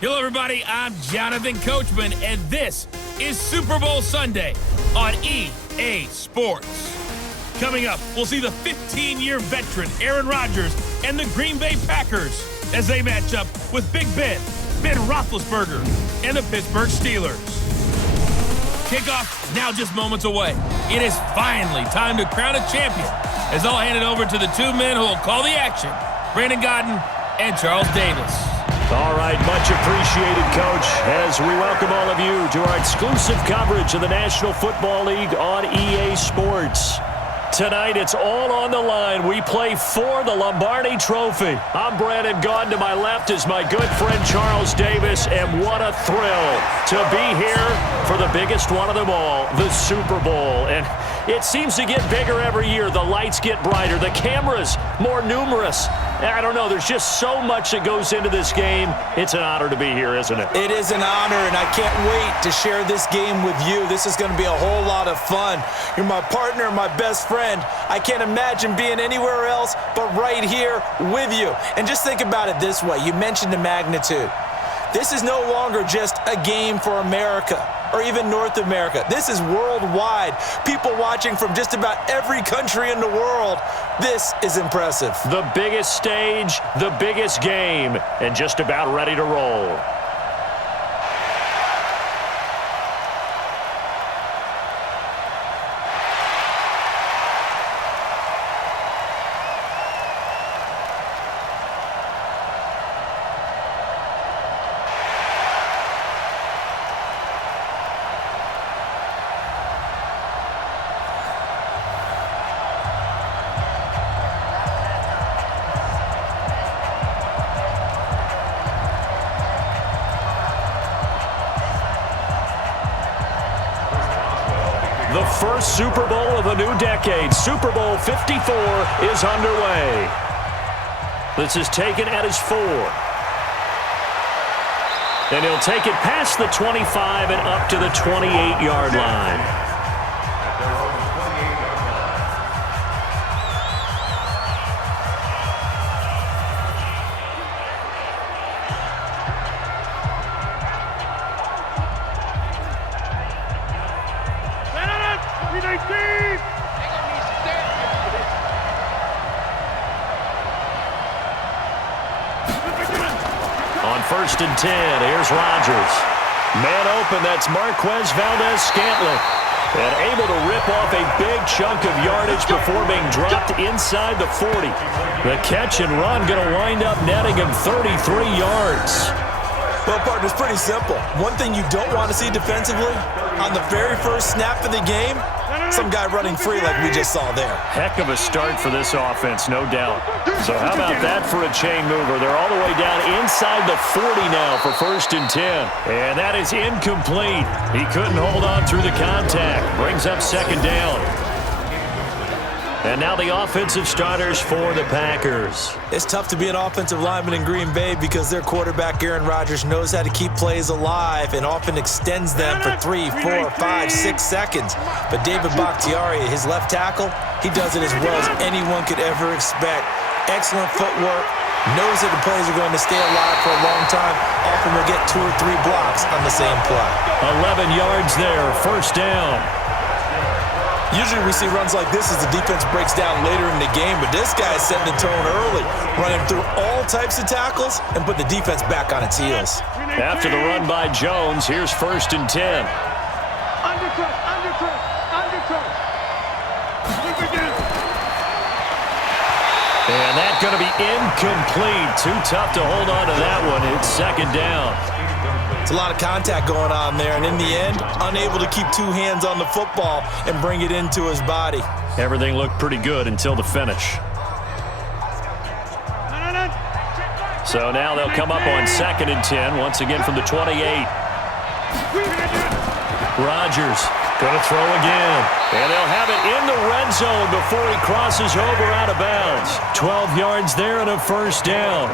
Hello, everybody. I'm Jonathan Coachman, and this is Super Bowl Sunday on EA Sports. Coming up, we'll see the 15-year veteran Aaron Rodgers and the Green Bay Packers as they match up with Big Ben Roethlisberger, and the Pittsburgh Steelers. Kickoff now just moments away. It is finally time to crown a champion as I'll hand it over to the two men who will call the action, Brandon Godden and Charles Davis. All right, much appreciated, Coach, as we welcome all of you to our exclusive coverage of the National Football League on EA Sports. Tonight, it's all on the line. We play for the Lombardi Trophy. I'm Brandon Gaudin. To my left is my good friend Charles Davis, and what a thrill to be here for the biggest one of them all, the Super Bowl. And it seems to get bigger every year. The lights get brighter. The cameras more numerous. I don't know. There's just so much that goes into this game. It's an honor to be here, isn't it? It is an honor, and I can't wait to share this game with you. This is going to be a whole lot of fun. You're my partner, my best friend. I can't imagine being anywhere else but right here with you. And just think about it this way. You mentioned the magnitude. This is no longer just a game for America or even North America. This is worldwide. People watching from just about every country in the world. This is impressive. The biggest stage, the biggest game, and just about ready to roll. The first Super Bowl of the new decade, Super Bowl 54, is underway. This is taken at his 4. And he'll take it past the 25 and up to the 28-yard line. First and 10, here's Rodgers. Man open, that's Marquez Valdez-Scantling. And able to rip off a big chunk of yardage before being dropped inside the 40. The catch and run going to wind up netting him 33 yards. Well, partner, it's pretty simple. One thing you don't want to see defensively, on the very first snap of the game, some guy running free like we just saw there. Heck of a start for this offense, no doubt. So how about that for a chain mover? They're all the way down inside the 40 now for first and 10. And that is incomplete. He couldn't hold on through the contact. Brings up second down. And now the offensive starters for the Packers. It's tough to be an offensive lineman in Green Bay because their quarterback, Aaron Rodgers, knows how to keep plays alive and often extends them for 3, 4, 5, 6 seconds. But David Bakhtiari, his left tackle, he does it as well as anyone could ever expect. Excellent footwork, knows that the plays are going to stay alive for a long time. Often will get 2 or 3 blocks on the same play. 11 yards there, first down. Usually we see runs like this as the defense breaks down later in the game, but this guy is setting the tone early, running through all types of tackles and put the defense back on its heels. After the run by Jones, here's first and 10. Undercut. And that's going to be incomplete. Too tough to hold on to that one. It's second down. It's a lot of contact going on there, and in the end, unable to keep 2 hands on the football and bring it into his body. Everything looked pretty good until the finish. So now they'll come up on second and 10, once again from the 28. Rodgers going to throw again. And they'll have it in the red zone before he crosses over out of bounds. 12 yards there and a first down.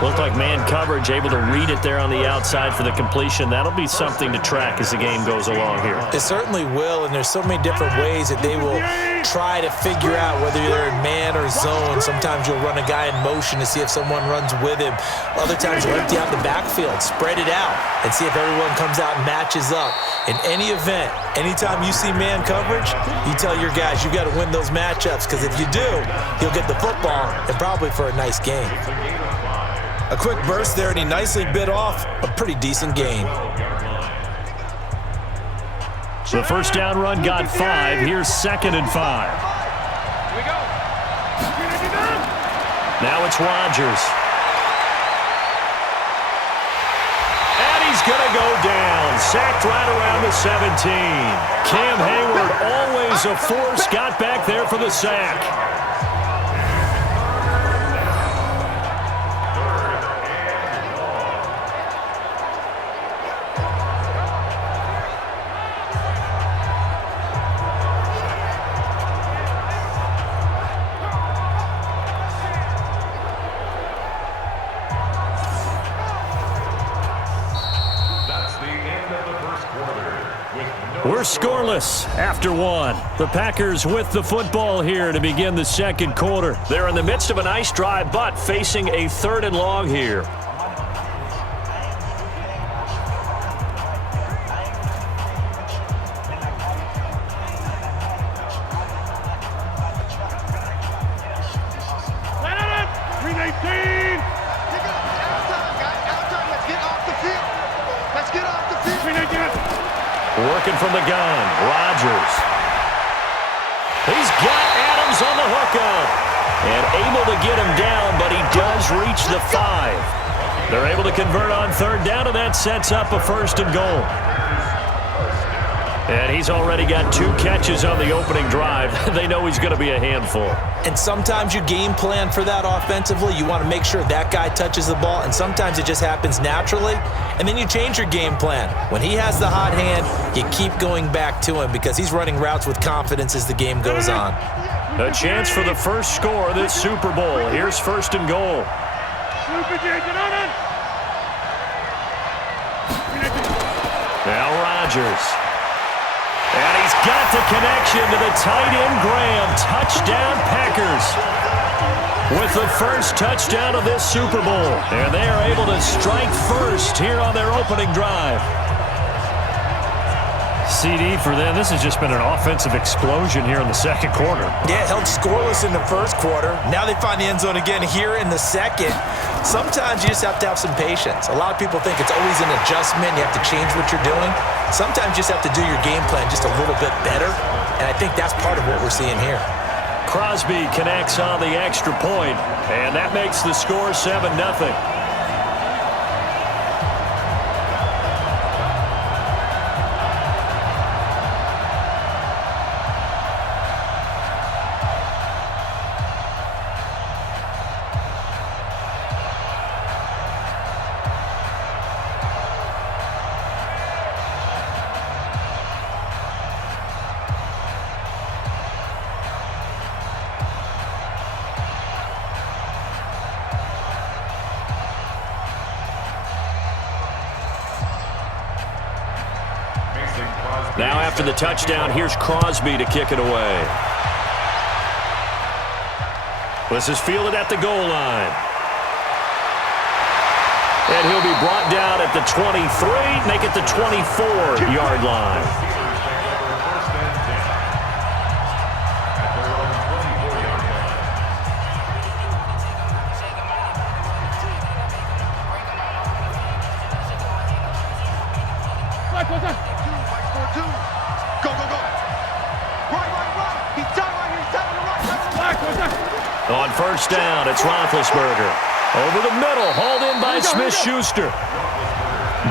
Looked like man coverage, able to read it there on the outside for the completion. That'll be something to track as the game goes along here. It certainly will, and there's so many different ways that they will try to figure out whether they're in man or zone. Sometimes you'll run a guy in motion to see if someone runs with him. Other times you'll empty out the backfield, spread it out, and see if everyone comes out and matches up. In any event, anytime you see man coverage, you tell your guys you got to win those matchups, because if you do, you'll get the football and probably for a nice game. A quick burst there, and he nicely bit off a pretty decent gain. The first down run got 5. Here's 2nd and 5. Here we go. Now it's Rodgers. And he's going to go down. Sacked right around the 17. Cam Hayward, always a force, got back there for the sack. We're scoreless after 1. The Packers with the football here to begin the second quarter. They're in the midst of a nice drive, but facing a 3rd and long here. Working from the gun, Rodgers. He's got Adams on the hookup. And able to get him down, but he does reach the 5. They're able to convert on 3rd down, and that sets up a 1st and goal. And he's already got 2 catches on the opening drive. They know he's going to be a handful. And sometimes you game plan for that offensively. You want to make sure that guy touches the ball, and sometimes it just happens naturally. And then you change your game plan. When he has the hot hand, you keep going back to him because he's running routes with confidence as the game goes on. A chance for the first score of this Super Bowl. Here's 1st and goal. Now Rodgers. And he's got the connection to the tight end, Graham. Touchdown, Packers. With the first touchdown of this Super Bowl. And they are able to strike first here on their opening drive. CD for them. This has just been an offensive explosion here in the second quarter. Yeah, held scoreless in the first quarter. Now they find the end zone again here in the second. Sometimes you just have to have some patience. A lot of people think it's always an adjustment. You have to change what you're doing. Sometimes you just have to do your game plan just a little bit better. And I think that's part of what we're seeing here. Crosby connects on the extra point, and that makes the score 7-0. Now after the touchdown, here's Crosby to kick it away. This is fielded at the goal line. And he'll be brought down at the 23, make it the 24-yard line. On first down, it's Roethlisberger. Over the middle, hauled in by Smith-Schuster.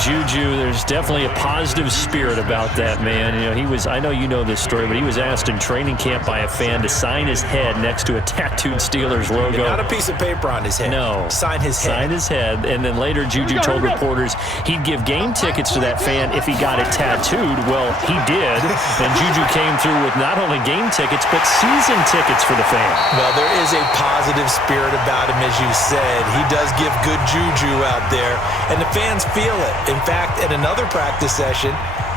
Juju, there's definitely a positive spirit about that man. You know, I know you know this story, but he was asked in training camp by a fan to sign his head next to a tattooed Steelers logo. Not a piece of paper on his head. No. Sign his head. Sign his head. And then later Juju told reporters he'd give game tickets to that fan if he got it tattooed. Well, he did. And Juju came through with not only game tickets, but season tickets for the fan. Well, there is a positive spirit about him, as you said. He does give good juju out there, and the fans feel it. In fact, at another practice session,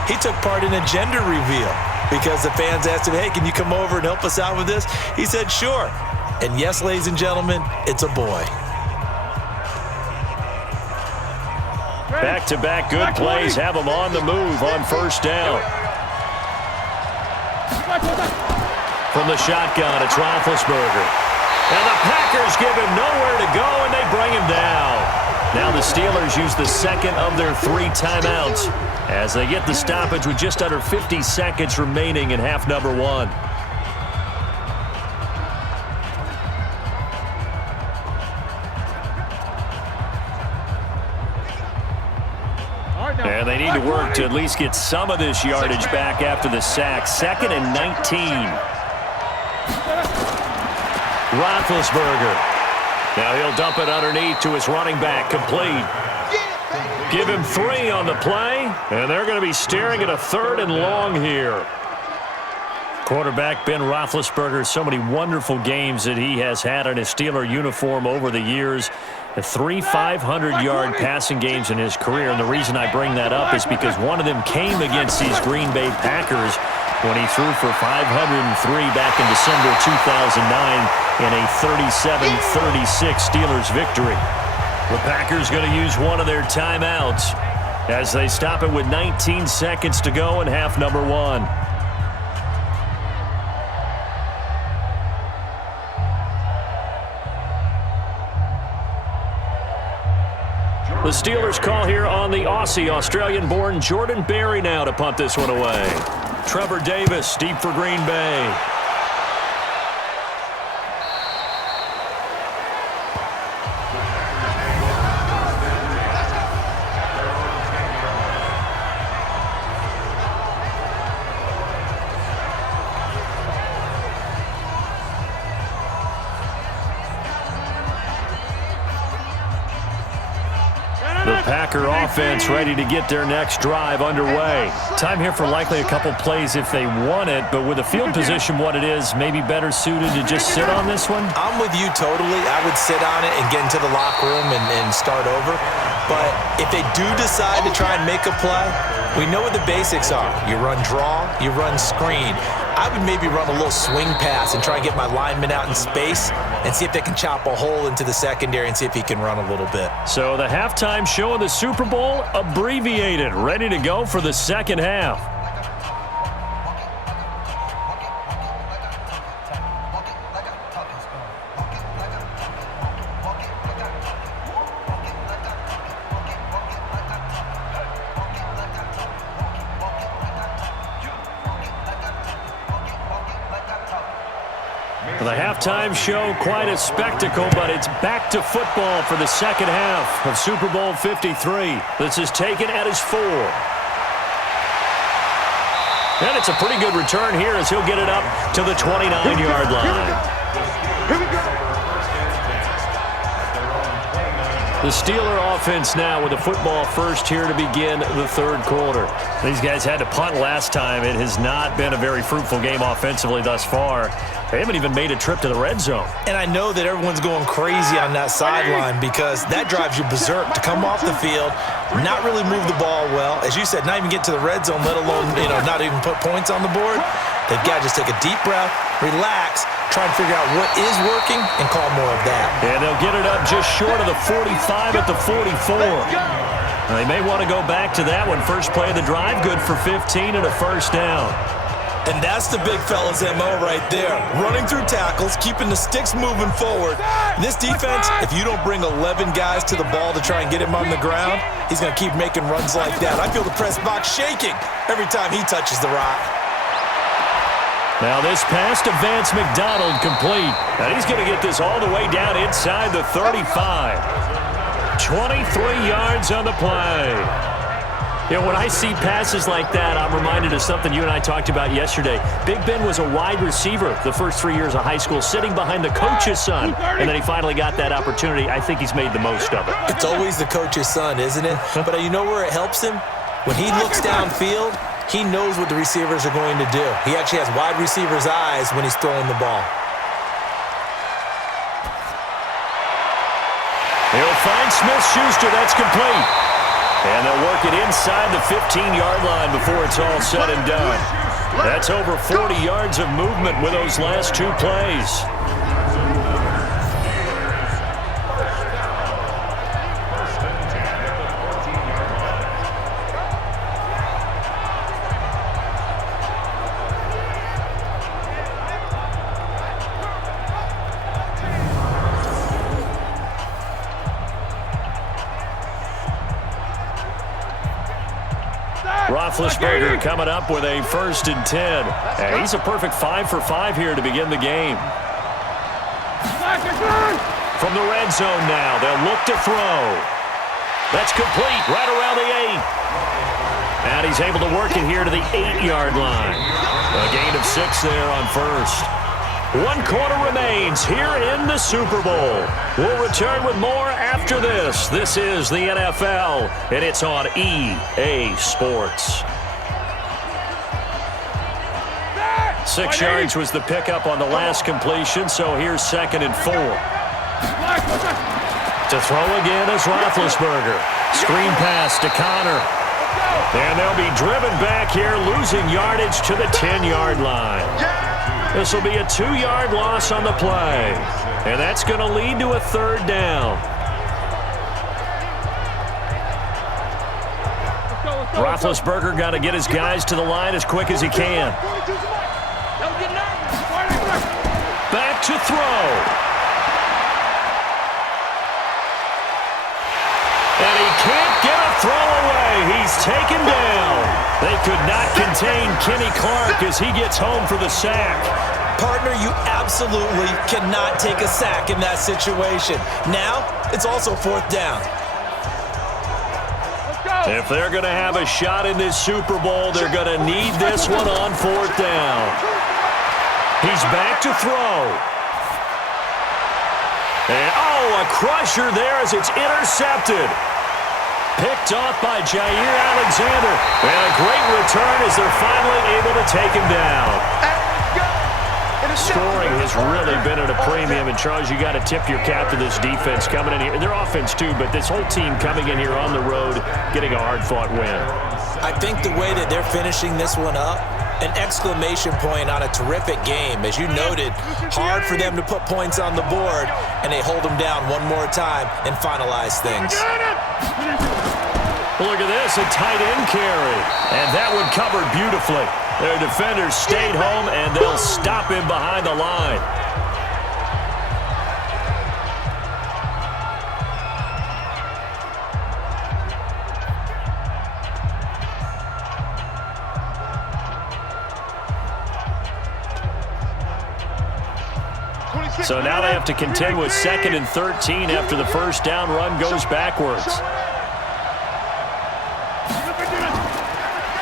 he took part in a gender reveal because the fans asked him, hey, can you come over and help us out with this? He said, sure. And yes, ladies and gentlemen, it's a boy. Back-to-back good plays have him on the move on first down. From the shotgun, it's Roethlisberger. And the Packers give him nowhere to go, and they bring him down. Now the Steelers use the second of their 3 timeouts as they get the stoppage with just under 50 seconds remaining in half number 1. And they need to work to at least get some of this yardage back after the sack. 2nd and 19. Roethlisberger. Now he'll dump it underneath to his running back, complete. Give him 3 on the play, and they're going to be staring at a 3rd and long here. Quarterback Ben Roethlisberger, so many wonderful games that he has had in his Steeler uniform over the years. The 3 500-yard passing games in his career, and the reason I bring that up is because one of them came against these Green Bay Packers when he threw for 503 back in December 2009 in a 37-36 Steelers victory. The Packers going to use one of their timeouts as they stop it with 19 seconds to go in half number 1. The Steelers call here on the Aussie, Australian-born Jordan Berry now to punt this one away. Trevor Davis, deep for Green Bay. The Packer offense ready to get their next drive underway. Time here for likely a couple plays if they want it, but with the field position what it is, maybe better suited to just sit on this one? I'm with you totally. I would sit on it and get into the locker room and start over. But if they do decide to try and make a play, we know what the basics are. You run draw, you run screen. I would maybe run a little swing pass and try and get my lineman out in space and see if they can chop a hole into the secondary and see if he can run a little bit. So the halftime show of the Super Bowl abbreviated, ready to go for the second half. The halftime show, quite a spectacle, but it's back to football for the second half of Super Bowl 53. This is taken at his 4. And it's a pretty good return here as he'll get it up to the 29-yard line. Here we go. The Steeler offense now with the football first here to begin the third quarter. These guys had to punt last time. It has not been a very fruitful game offensively thus far. They haven't even made a trip to the red zone. And I know that everyone's going crazy on that sideline because that drives you berserk to come off the field, not really move the ball well. As you said, not even get to the red zone, let alone, not even put points on the board. They've got to just take a deep breath, relax, try and figure out what is working and call more of that. And they'll get it up just short of the 45 at the 44. They may want to go back to that one. First play of the drive, good for 15 and a first down. And that's the big fella's MO right there. Running through tackles, keeping the sticks moving forward. This defense, if you don't bring 11 guys to the ball to try and get him on the ground, he's going to keep making runs like that. I feel the press box shaking every time he touches the rock. Now this pass to Vance McDonald complete. And he's going to get this all the way down inside the 35. 23 yards on the play. Yeah, when I see passes like that, I'm reminded of something you and I talked about yesterday. Big Ben was a wide receiver the first 3 years of high school, sitting behind the coach's son, and then he finally got that opportunity. I think he's made the most of it. It's always the coach's son, isn't it? But you know where it helps him? When he looks downfield, he knows what the receivers are going to do. He actually has wide receivers' eyes when he's throwing the ball. He'll find Smith-Schuster. That's complete. And they'll work it inside the 15-yard line before it's all said and done. That's over 40 yards of movement with those last 2 plays. Roethlisberger coming up with a 1st and 10. And he's a perfect 5 for 5 here to begin the game. From the red zone now, they'll look to throw. That's complete right around the 8. And he's able to work it here to the 8-yard line. A gain of 6 there on 1st. 1 quarter remains here in the Super Bowl. We'll return with more after this. This is the NFL, and it's on EA Sports. 6 yards was the pickup on the last completion, so here's 2nd and 4. To throw again is Roethlisberger. Screen pass to Connor. And they'll be driven back here, losing yardage to the 10-yard line. This will be a 2-yard loss on the play. And that's going to lead to a 3rd down. Roethlisberger got to get his guys to the line as quick as he can. Back to throw. And he can't get a throw away. He's taken down. They could not contain Kenny Clark as he gets home for the sack. Partner, you absolutely cannot take a sack in that situation. Now, it's also 4th down. If they're going to have a shot in this Super Bowl, they're going to need this one on 4th down. He's back to throw. And, a crusher there as it's intercepted. Picked off by Jair Alexander. And a great return as they're finally able to take him down. Scoring has really been at a premium. And, Charles, you got to tip your cap to this defense coming in here. Their offense, too, but this whole team coming in here on the road, getting a hard-fought win. I think the way that they're finishing this one up, an exclamation point on a terrific game. As you noted, hard for them to put points on the board, and they hold them down one more time and finalize things. Look at this, a tight end carry. And that one covered beautifully. Their defenders stayed home, and they'll stop him behind the line. So now they have to contend with 2nd and 13 after the 1st down run goes backwards.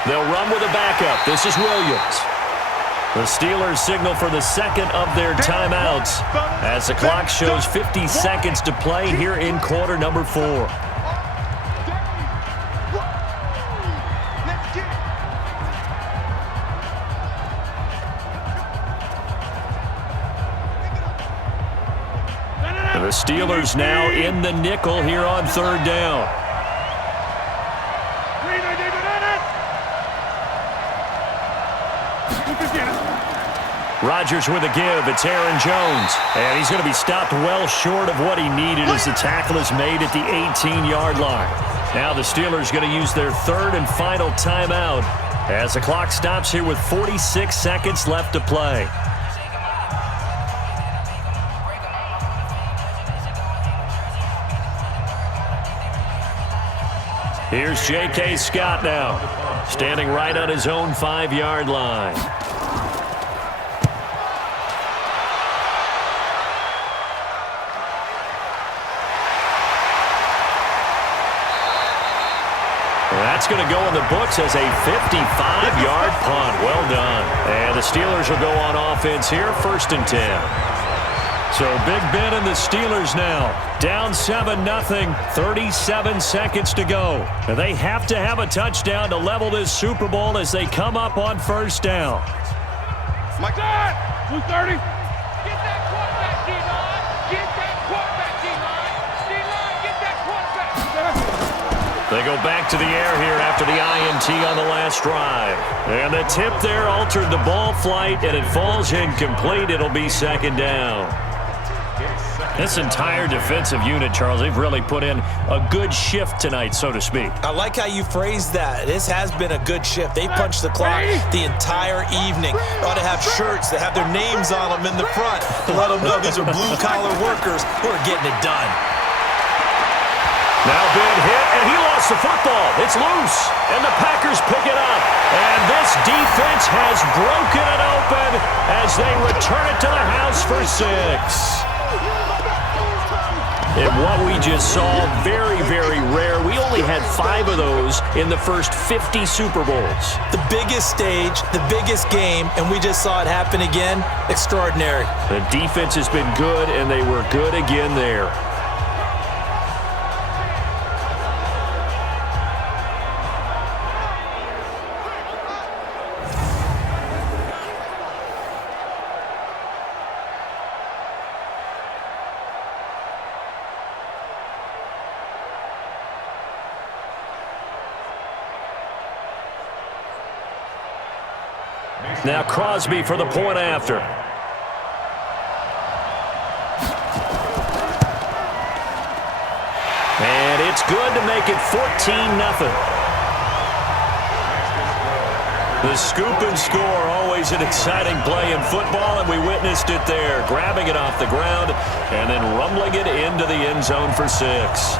They'll run with a backup. This is Williams. The Steelers signal for the 2nd of their timeouts as the clock shows 50 seconds to play here in quarter number 4. The Steelers now in the nickel here on 3rd down. Rodgers with a give. It's Aaron Jones. And he's going to be stopped well short of what he needed as the tackle is made at the 18-yard line. Now the Steelers going to use their 3rd and final timeout as the clock stops here with 46 seconds left to play. Here's J.K. Scott now, standing right on his own 5-yard line. That's going to go in the books as a 55-yard punt. Well done. And the Steelers will go on offense here, 1st and 10. So Big Ben and the Steelers now down 7-0, 37 seconds to go. And they have to have a touchdown to level this Super Bowl as they come up on 1st down. My God! 230. Get that quarterback, D-line. Get that quarterback, D-line. D-line, get that quarterback. They go back to the air here after the INT on the last drive. And the tip there altered the ball flight, and it falls incomplete. It'll be 2nd down. This entire defensive unit, Charles, they've really put in a good shift tonight, so to speak. I like how you phrased that. This has been a good shift. They punched the clock the entire evening. They ought to have shirts that have their names on them in the front to let them know these are blue-collar workers who are getting it done. Now Ben hit, and he lost the football. It's loose, and the Packers pick it up. And this defense has broken it open as they return it to the house for 6. And what we just saw, very, very rare. We only had 5 of those in the first 50 Super Bowls. The biggest stage, the biggest game, and we just saw it happen again. Extraordinary. The defense has been good, and they were good again there. Now Crosby for the point after. And it's good to make it 14-0. The scoop and score, always an exciting play in football, and we witnessed it there, grabbing it off the ground and then rumbling it into the end zone for 6.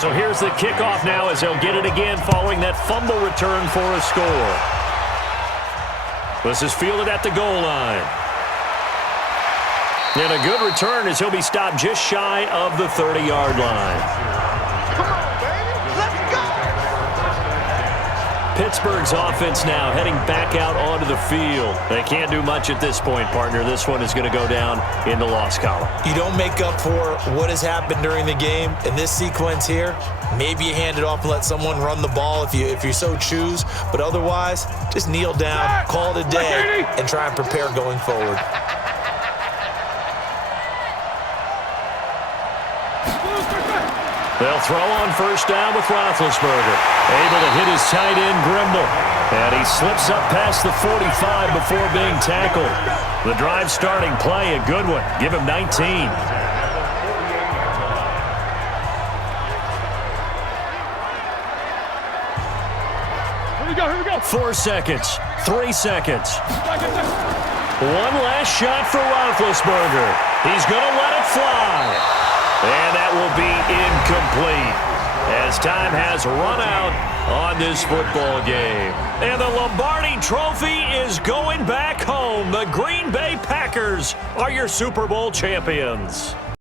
So here's the kickoff now as they'll get it again following that fumble return for a score. This is fielded at the goal line. And a good return as he'll be stopped just shy of the 30-yard line. Come on, baby. Let's go. Pittsburgh's offense now heading back out onto the field. They can't do much at this point, partner. This one is going to go down in the loss column. You don't make up for what has happened during the game. In this sequence here, maybe you hand it off and let someone run the ball if you so choose. But otherwise, just kneel down, call it a day, and try and prepare going forward. They'll throw on first down with Roethlisberger. Able to hit his tight end, Grimble. And he slips up past the 45 before being tackled. The drive starting play, a good one. Give him 19. Here we go. 4 seconds. 3 seconds. One last shot for Roethlisberger. He's going to let it fly. And that will be incomplete as time has run out on this football game. And the Lombardi Trophy is going back home. The Green Bay Packers are your Super Bowl champions.